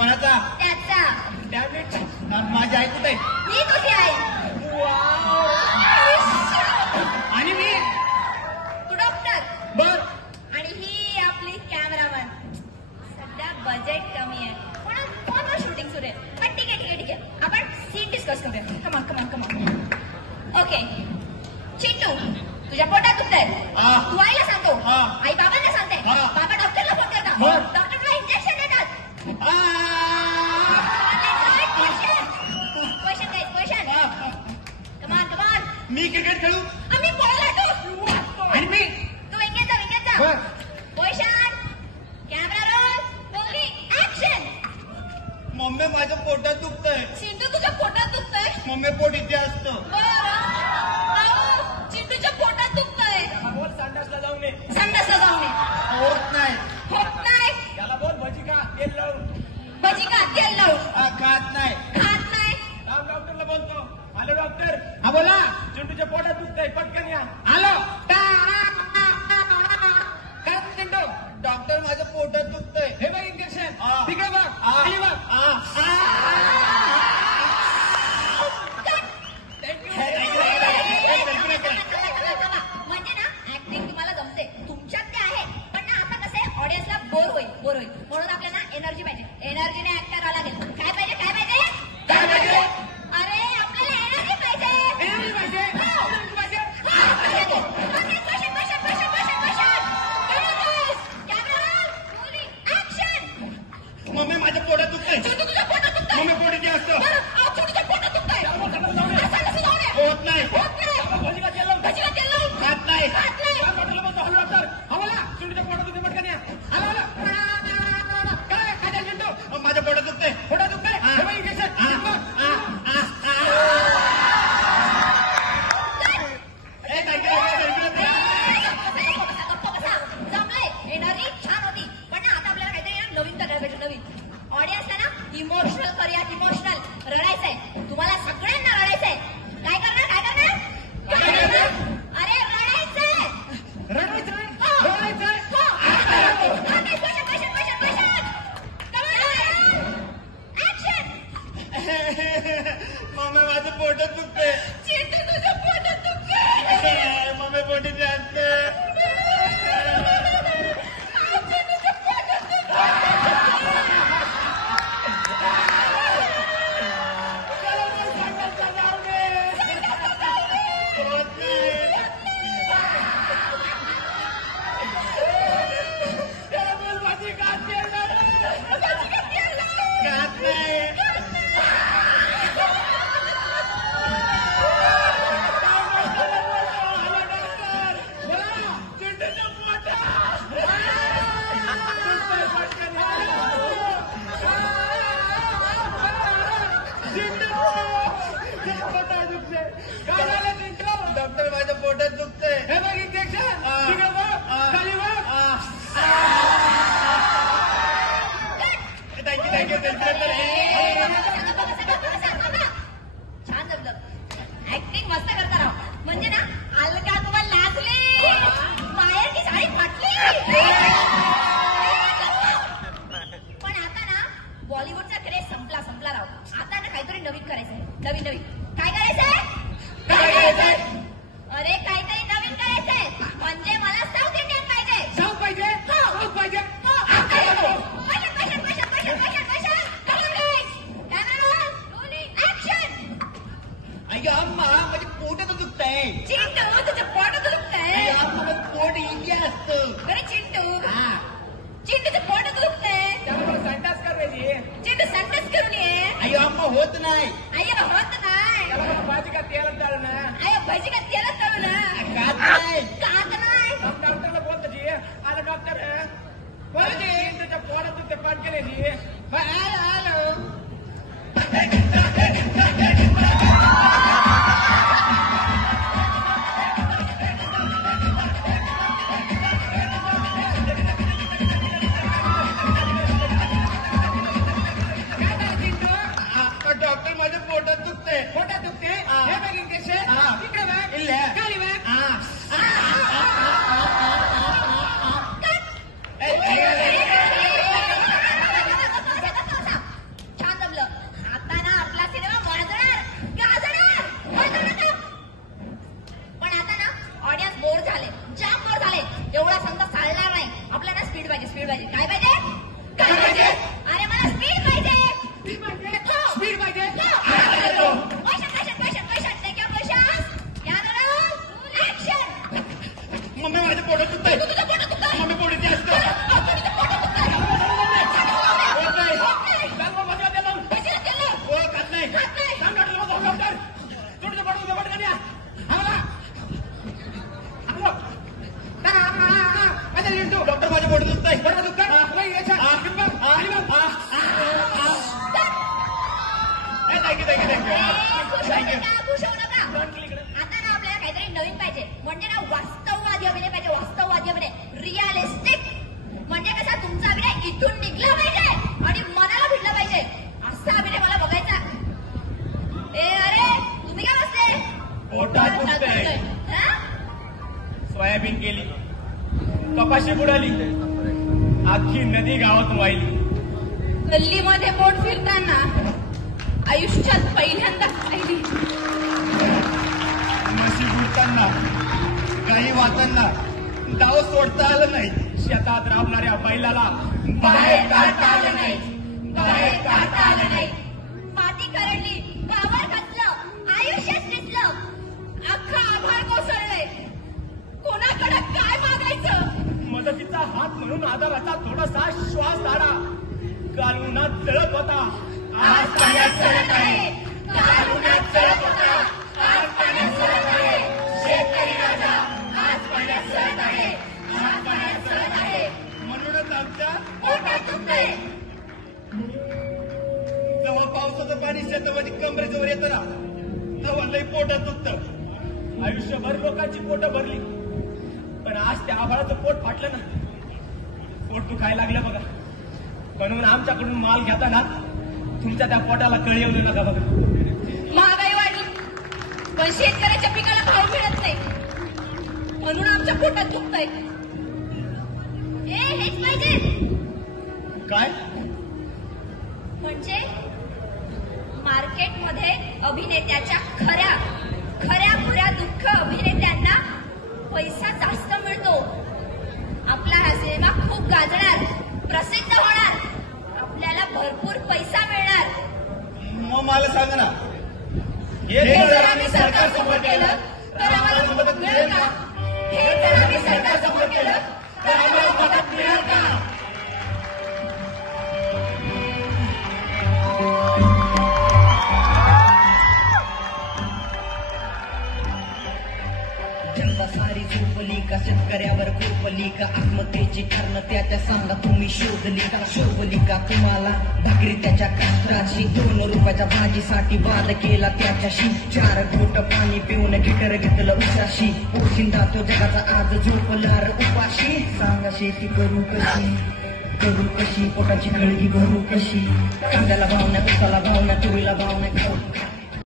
कोणाचा? त्याचा. माझी आई कुठे? मी तुझी आई. आणि मी तू डॉक्टर. बर. आणि ही आपली कॅमेरामन. सध्या बजेट कमी आहे पण फोनवर शूटिंग सुरू आहे. पण ठीक आहे ठीक आहे ठीक आहे, आपण सीन डिस्कस करूया. कमान कमान कमान. ओके चिंटू, तुझ्या पोटात दुखतंय. तू आईला सांगतो, आई बाबांना सांगते, बाबा डॉक्टरला फोन करतात, डॉक्टर तुला इंजेक्शन देतात. क्वेश्चन कमान कमान. मी क्रिकेट खेळू. आम्ही बॉल आटू. आणि मी तू विकेट जा. क्वेश्चन कॅमेरा रोल बोलली ऍक्शन. मम्मी माझ्या पोटात दुखतंय. चिंटू तुझ्या पोटात दुखतंय. मम्मी पोट इथे असतं. चिंटूच्या पोटात दुखतंय. बोल संडासला जाऊन ये. संडासला जाऊन ये. होत नाही. होत नाही. त्याला बोल भजी का तेल लावून. भजी का तेल लावून. खात नाही. खात नाही. राम डॉक्टरला बोलतो. हॅलो डॉक्टर, हा बोला. चिंटूच्या पोटात दुखतंय, पटकन या. हॅलो. काय चिंटू? डॉक्टर माझ्या पोटात दुखतंय. हे बघ इंजेक्शन. ठीक आहे बघ. खाली बघ. म्हणजे ना ऍक्टिंग तुम्हाला जमते, तुमच्यात ते आहे. पण ना आता कसं आहे, ऑडियन्सला बोर होईल म्हणून आपल्याला एनर्जी पाहिजे. एनर्जीने ऍक्ट करावं लागेल. काय पाहिजे काय पाहिजे काय पाहिजे? अरे आपल्याला एनर्जी पाहिजे. एनर्जी पाहिजे. मम्मी माझ्या पोटात दुखतंय. तुझ्या पोटात दुखतंय. मम्मी पोट इथे असतं. तुझ्या पोटात दुखतंय. होत नाही. भजी का तेल लावून. भजी का तेल लावून. खात नाही. खात नाही. राम डॉक्टरला बोलतो. हॅलो डॉक्टर, हा बोला. चिंटूच्या पोटात दुखतंय, पटकन या. काय काय झालं चिंटू? माझ्या पोटात दुखतंय. पोटात दुखतंय. हे बघ इंजेक्शन. जमलंय. एनर्जी छान होती पण ना आता आपल्याला काहीतरी नवीन करायला पाहिजे. नवीन ऑडियन्सला ना इमोशनल करूया. इमोशनल रडायचंय. तुम्हाला सगळ्यांना रडायचंय. काय करणार काय करणार काय करणार? अरे रडायचंय. रडायचं नाही. मम्मी माझं पोटात दुखतंय. चिंटू तुझ्या पोटात दुखतंय. मम्मी पोट इथे असतं. डॉक्टर माझ्या पोटात दुखतंय. हे बघ इंजेक्शन. ठीक आहे बघ. खाली बघ. थँक्यू. छान जमलं. ऍक्टिंग मस्त करता राव. म्हणजे ना अलका तुम्हाला लागली. माहेरची साडी फाटली. पण आता ना बॉलिवूडचा क्रेज संपला राव. आता ना काहीतरी नवीन करायचंय. नवीन काय करायचंय? अरे काहीतरी नवीन करायचंय. म्हणजे मला साऊथ इंडियन पाहिजे. साऊथ पाहिजे. साऊथ पाहिजे. अय्यो अम्मा माझ्या पोटात दुखतंय. चिंटू तुझ्या पोटात दुखतंय. अम्मा माझं पोट इथे असतं. अरे चिंटूच्या पोटात दुखतंय. त्याला बोल संडास कर बेजी. चिंटू संडास करून ये. अय्यो अम्मा होत नाही. अय्यो होत नाही. त्याला बोल भाजी का तेल तळून. अय्यो भजी का तेलात तळू ना. खात नाही. खात नाही. राम डॉक्टरला बोलतो जी. आला डॉक्टर. बोल जी. चिंटूच्या पोटात दुखतंय, पटकन ये जी. हॅलो. डॉक्टर माझ्या पोटात दुखतंय. पोटात दुखते. हे बघ इंजेक्शन. इकडे बघ. इल्ले. खाली बघ. खुश होऊ नका. आता ना आपल्याला काहीतरी नवीन पाहिजे. म्हणजे ना वास्तववादी अभिनय पाहिजे. वास्तववादी अभिनय, रिअलिस्टिक. म्हणजे कसा तुमचा अभिनय इथून निघला पाहिजे आणि मनाला भिडलं पाहिजे. असा अभिनय मला बघायचा. अरे तुम्ही काय बसले? पोटात दुखतंय. सोयाबीन गेली, कपाशी बुडाली, अख्खी नदी गावात वाहिली. गल्लीमध्ये पोट फिरताना आयुष्यात पहिल्यांदा पाहिली. म्हशी बुडताना, गाई वाचताना गाव सोडता आलं नाही. शेतात राबणाऱ्या बैलाला बाहेर काढता आलं नाही. बाहेर काढता आलं नाही. माती करडली, गावावर घातलं, आयुष्यात दिसलं, अख्खा आभार कोसळलंय. कोणाकडे काय मागायचं? मदतीचा हात म्हणून आधाराचा थोडासा श्वास धाडा. काल उन्हात जळत होता, आज पाण्यात सरत आहे. काल उन्हात जळत होता, आज पाण्यात सरत आहे. शेतकरी राजा आज पाण्यात सरत आहे. आज पाण्यात सरत आहे. म्हणूनच आमच्या पोटात दुखतंय. जेव्हा पावसाचं पाणी शेतामध्ये कमरेजवळ येतं ना, तेव्हा लई पोटात दुखतं. आयुष्यभर लोकांची पोटं भरली, पण आज त्या आभाळाचं पोट फाटलं ना, पोट दुखायला लागलं बघा. म्हणून आमच्याकडून माल घेताना तुमच्या त्या पोटाला कळ येऊ देऊ नका बघा. महागाई वाढली, पण शेतकऱ्याच्या पिकाला भाव मिळत नाही. म्हणून आमच्या पोटात दुखतंय. हेच पाहिजे. काय? म्हणजे मार्केटमध्ये अभिनेत्याच्या खऱ्या खुऱ्या दुःख अभिनेत्यांना पैसा जास्त मिळतो. आपला हा सिनेमा खूप गाजणार, प्रसिद्ध होणार, आपल्याला भरपूर पैसा मिळणार. मग मला सांगा ना, हे जर आम्ही सरकारसमोर केलं तर आम्हाला मदत मिळेल का? हे जर आम्ही सरकारसमोर केलं तर आम्हाला मदत मिळेल का? जनता सारी झोपली का? शेतकऱ्यावर कोपली का? आत्महत्येची कारणं त्याच्या सांगा तुम्ही शोधली का? शोभली का तुम्हाला भाकरी त्याच्या कात्राची? 2 रुपयाच्या भाजीसाठी वाद केला त्याच्याशी. 4 घोट पाणी पिऊन गिटर घेतलं उशाशी. पोशिंदा तो जगाचा आज झोपला र उपाशी. सांगा शेती करू कशी? पोटाची खळगी भरू कशी? कांद्याला भाव नाही, उसाला भाव नाही, तुरीला भाव नाही, खाऊ